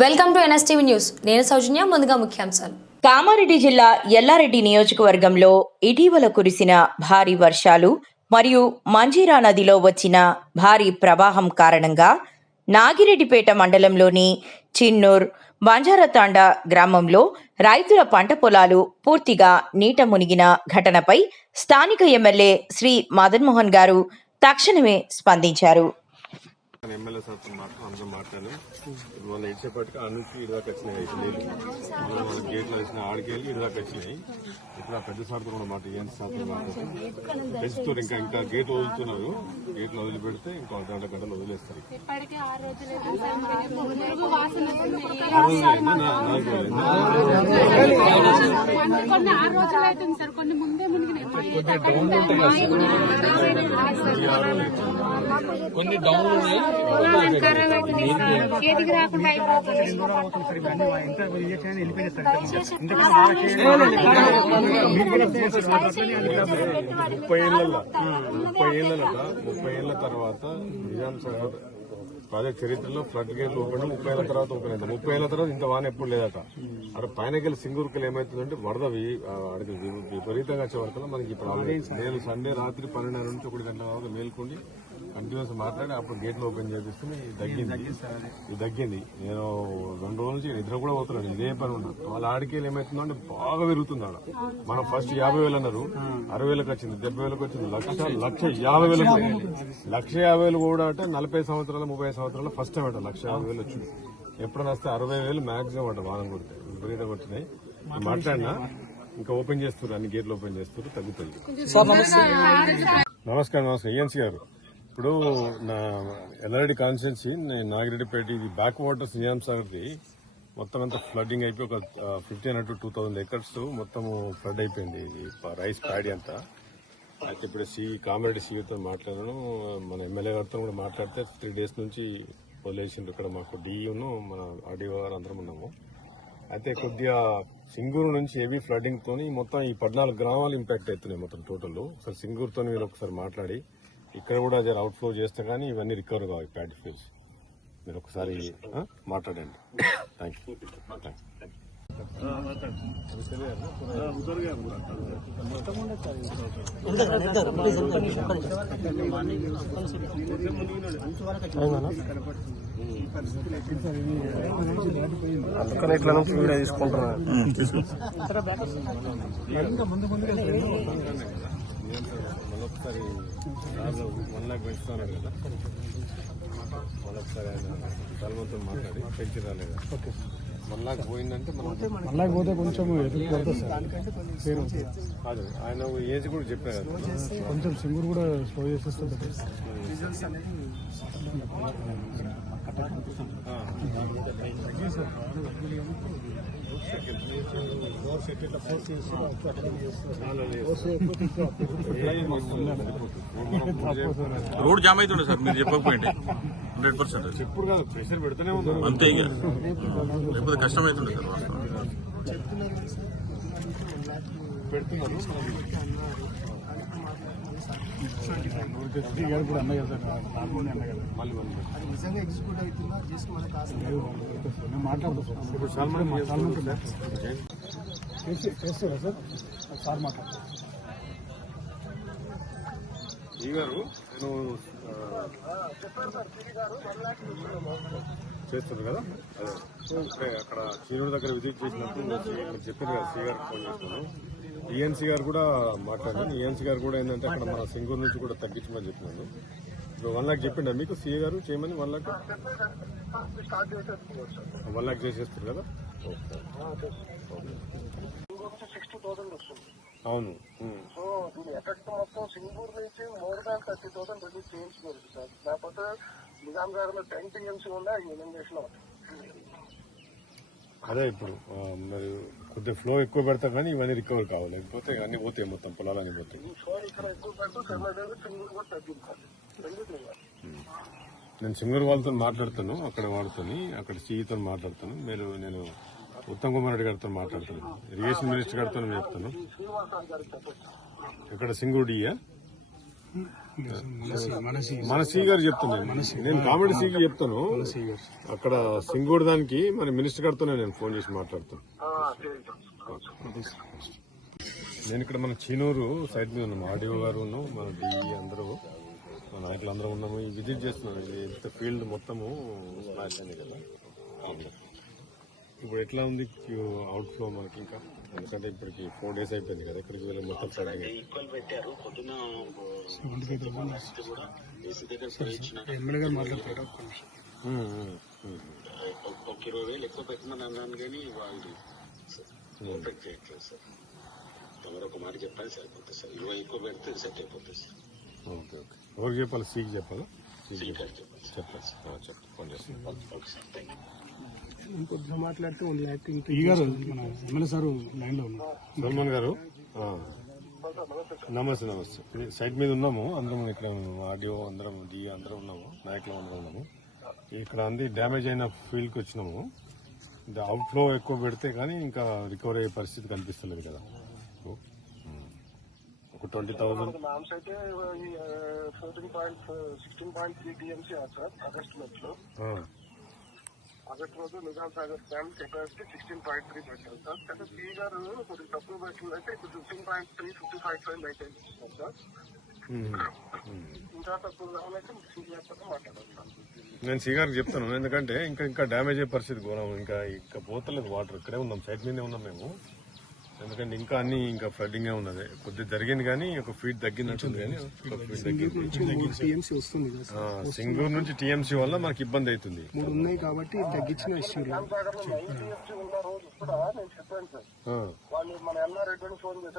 Welcome to NSTV news. నేను సౌజన్య ముందుగా ముఖ్యాంశాలు. కామారెడ్డి జిల్లా ఎల్లారెడ్డి నియోజకవర్గంలో ఇటీవల కురిసిన భారీ వర్షాలు మరియు మంజీరా నదిలో వచ్చిన భారీ ప్రవాహం కారణంగా నాగిరెడ్డిపేట మండలంలోని చిన్నూర్ బంజారతాండ గ్రామంలో రైతుల పంట పొలాలు పూర్తిగా నీట మునిగిన ఘటనపై స్థానిక ఎమ్మెల్యే శ్రీ మదన్మోహన్ గారు తక్షణమే స్పందించారు. మన ఎమ్మెల్యే సార్తో మాట్లాడి అందరం మాట్లాడాను ఇప్పుడు మన ఇచ్చేపటికి ఆ నుంచి ఇటు దాకా వచ్చినాయి ఐదు నీళ్ళు మన మన గేట్లో వచ్చిన ఆడికి వెళ్ళి ఇటు దాకా వచ్చినాయి ఇప్పుడు ఆ పెద్ద సార్తో కూడా మాట ఏం సార్తో మాట్లాడుతుంది పెంచుతారు ఇంకా ఇంకా గేట్ వదులుతున్నారు. గేట్లు వదిలిపెడితే ఇంకో గంట గంటలు వదిలేస్తారు. సార్? కొన్ని సార్. ముందే మునిగినాయి. కొన్ని డౌన్లు ఉన్నాయి. ముప్పై ఏళ్ళ ముప్పై ఏళ్ళట ముప్పై ఏళ్ళ తర్వాత నిజాం సాగర్ ప్రాజెక్ట్ చరిత్రలో ఫ్లడ్ గేట్లు ఓపెన్ ముప్పై ఏళ్ళ తర్వాత ఓపెన్ అయింది. ముప్పై ఏళ్ళ తర్వాత ఇంత వాన ఎప్పుడు లేదట. అక్కడ పైనకెళ్ళి సింగూరుకెళ్ళి ఏమవుతుందంటే వరద వి- విపరీతంగా వచ్చే వరకు మనకి ఈ ప్రాబ్లం నేను సండే రాత్రి పన్నెండున్నర నుంచి ఒకటి గంటల వరకు మేల్కొని కంటిన్యూస్ మాట్లాడి అప్పుడు గేట్లు ఓపెన్ చేపిస్తే ఇది తగ్గింది. ఇది తగ్గింది. నేను రెండు రోజుల నుంచి నిద్ర కూడా పోతున్నాను ఇదే పని ఉన్నా. వాళ్ళ ఆడికేళ్ళు ఏమవుతుందంటే బాగా పెరుగుతుంది ఆడ. మనం ఫస్ట్ యాభై వేలు అన్నారు. అరవై వేలకు వచ్చింది డెబ్బై వేలకు వచ్చింది. లక్ష లక్ష యాభై వేలు లక్ష యాభై వేలు. కూడా అంటే నలభై సంవత్సరాలు ముప్పై సంవత్సరాలు ఫస్ట్ టైం అంట లక్ష యాభై వేలు వచ్చింది. ఎప్పుడైనా వస్తే అరవై వేలు మాక్సిమం అంట వానం కొడితే. వచ్చినాయి నేను మాట్లాడినా ఇంకా ఓపెన్ చేస్తారు అన్ని గేట్లు ఓపెన్ చేస్తారు తగ్గుతుంది నమస్కారం నమస్కారం. ఏఎన్సీ గారు ఇప్పుడు నా ఎల్లారెడ్డి కాన్స్టిట్యున్సీ నాగిరెడ్డిపేట ఇది బ్యాక్ వాటర్స్ నిజాం సాగర్ది. మొత్తం అంతా ఫ్లడ్డింగ్ అయిపోయి ఒక fifteen to two thousand acres మొత్తం ఫ్లడ్ అయిపోయింది. ఇది రైస్ ప్యాడీ అంతా. అయితే ఇప్పుడు సి కామారెడ్డి సీతో మాట్లాడాను. మన ఎమ్మెల్యే గారితో కూడా మాట్లాడితే త్రీ డేస్ నుంచి వదిలేసిండ్రు ఇక్కడ మాకు డిఈను మన ఆర్డీఓ గారు అందరం ఉన్నాము. అయితే కొద్దిగా సింగూరు నుంచి హెవీ ఫ్లడ్డింగ్ తోని మొత్తం ఈ పద్నాలుగు గ్రామాలు ఇంపాక్ట్ అవుతున్నాయి మొత్తం టోటల్ ఒకసారి సింగూరుతో మీరు ఒకసారి మాట్లాడి ఇక్కడ కూడా జర అవుట్ ఫ్లో చేస్తే కానీ ఇవన్నీ రికవర్ కావాలి ప్యాడ్ ఫీల్స్ మీరు ఒకసారి మాట్లాడండి. థ్యాంక్ యూ థ్యాంక్ యూ అందుకని ఇట్లా నుంచి వీడియో తీసుకుంటున్నాను మళ్ళొకసారి వన్ లాక్ పెంచుతున్నాడు కదా మళ్ళొకసారి ఆయన తలమంతో మాట్లాడి పెంచి రాలేదు లాక్ పోయిందంటే మనం మళ్ళా పోతే కొంచెం ఆయన ఏజ్ కూడా చెప్పారు కదా కొంచెం సింగూరు కూడా స్లో చేసేస్తుంది రోడ్ జామ్ అవుతుండే సార్ మీరు చెప్పకపోయింటే హండ్రెడ్ పర్సెంట్. ఇప్పుడు కాదు ప్రెషర్ పెడుతూనే ఉన్నాం అంతే ఇక. లేకపోతే కష్టం అవుతుండే సార్. పెడుతున్నారు ఇప్పుడు సల్మాన్ చేస్తారా సార్? సార్ మాట్లాడతారు ఈ గారు నేను చేస్తుంది కదా? అదే. అక్కడ చీరుడు దగ్గర విజిట్ చేసినప్పుడు ఇక్కడ చెప్పింది కదా సి గారికి ఫోన్ చేస్తాను. ఈఎన్సీ గారు కూడా మాట్లాడాను ఈఎన్సీ గారు కూడా ఏంటంటే అక్కడ మన సింగూరు నుంచి కూడా తగ్గించమని చెప్పినాను ఇప్పుడు వన్ లాక్ చెప్పిండా మీకు సీఏ గారు చేయమని వన్ లాక్? వన్ లాక్ చేసేస్తారు కదా? అవును. ఉమ్. సో దీని ఎఫెక్ట్ మొత్తం సింగూరు నుంచి more than thirty thousand release చేయించుకోవచ్చు సార్. లేకపోతే నిజాం గారిలో టెన్ టీఎంసీ ఎలిమినేషన్ అవుతుంది అదే ఇప్పుడు మరి కొద్దిగా ఫ్లో ఎక్కువ పెడతా కానీ ఇవన్నీ రికవర్ కావాలి లేకపోతే అన్ని పోతాయి మొత్తం పొలాలన్నీ పోతాయి. నేను సింగర్ వాళ్ళతో మాట్లాడుతాను అక్కడ వాడుతాను అక్కడ సీఈతో మాట్లాడతాను. మీరు నేను ఉత్తమ్ కుమార్ రెడ్డి గారితో మాట్లాడుతున్నాను. ఇరిగేషన్ మినిస్టర్ గారితో చెప్తాను. ఇక్కడ సింగుడియా మన సి గారు చెప్తున్నాను నేను కామెడీ సీకి చెప్తాను. అక్కడ సింగూడు దానికి మన మినిస్టర్ గారితో నేను ఫోన్ చేసి మాట్లాడుతాను. నేను ఇక్కడ మన చీనూరు సైడ్ మీద ఉన్నాము ఆర్డీఓ గారు మన డిఈ అందరూ. మన నాయకులు అందరూ ఉన్నాము. ఈ విజిట్ చేస్తున్నాం. ఇది ఇంత ఫీల్డ్ మొత్తము స్మాష్ అయింది కదా. ఇప్పుడు ఎట్లా ఉంది అవుట్ ఫ్లో మనకి ఇంకా? ఎందుకంటే ఇప్పటికి ఫోర్ డేస్ అయిపోయింది కదా ఇక్కడికి వెళ్ళి మొత్తం ఫ్లడ్ ఈక్వల్ పెట్టారు పొద్దున కూడా ఏసీ దగ్గర ఇచ్చిన ఎమ్మెల్యే గారు మాట్లాడతారు ఒక ఇరవై వేలు ఎక్కువ పెట్టమని అన్నాను కానీ వాళ్ళు ఓపెన్ చేయట్లేదు సార్ తమరు ఒక మాట చెప్పాలి సరిపోతుంది సార్ ఇరవై ఎక్కువ పెడితే సెట్ అయిపోతుంది సార్ ఓకే ఓకే. ఎవరికి చెప్పాలి? సీకి చెప్పాలా? సీ గారు చెప్పాలి? సార్ చెప్పాలి ఆ, చెప్పు ఫోన్ చేస్తాను. ఓకే సార్ థ్యాంక్ యూ ఇంకొద్దిగా మాట్లాడితే వన్ ల్యాక్ ఈ గారు మన ఎమ్మెల్యే సార్ లైన్లో ఉన్నారు. సల్మాన్ గారు. నమస్తే నమస్తే. సైట్ మీద ఉన్నాము అందరం ఇక్కడ ఆడియో అందరం డి అందరం ఉన్నాము నాయకులు అందరం ఉన్నాము. ఇక్కడ అంది డ్యామేజ్ అయిన ఫీల్డ్కి వచ్చినాము. అవుట్ ఫ్లో ఎక్కువ పెడితే కానీ ఇంకా రికవర్ అయ్యే పరిస్థితి కనిపిస్తలేదు కదా. ఒక ట్వంటీ థౌసండ్ మ్యామ్స్ అయితే fourteen point sixteen point three TMC sir August మంత్లో. ఆగస్ట్ రోజు Nizam Sagar dam capacity sixteen point three పెట్టారు సార్. కానీ సీ గారు కొద్దిగా తక్కువ పెట్టిందంటే ఇప్పుడు fifteen point three fifty five five maintain చేస్తున్నారు సార్ ఇంకా తక్కువ కావాలంటే సీ గారితో మాట్లాడాలి సార్. నేను సిగారికి చెప్తాను. ఎందుకంటే ఇంకా ఇంకా డ్యామేజ్ అయ్యే పరిస్థితి ఘోరం ఇంకా ఇంకా పోతలేదు వాటర్. ఇక్కడే ఉన్నాం. సైట్ మీదే ఉన్నాం మేము. ఎందుకంటే ఇంకా అన్ని ఇంకా ఫ్లడ్డింగ్ ఉన్నది. కొద్దిగా జరిగింది కానీ ఒక ఫీట్ కానీ తగ్గింది. సింగూరు నుంచి టీఎంసీ వల్ల మనకి ఇబ్బంది అవుతుంది. మూడు ఉన్నాయి కాబట్టి తగ్గించిన ఇష్యూ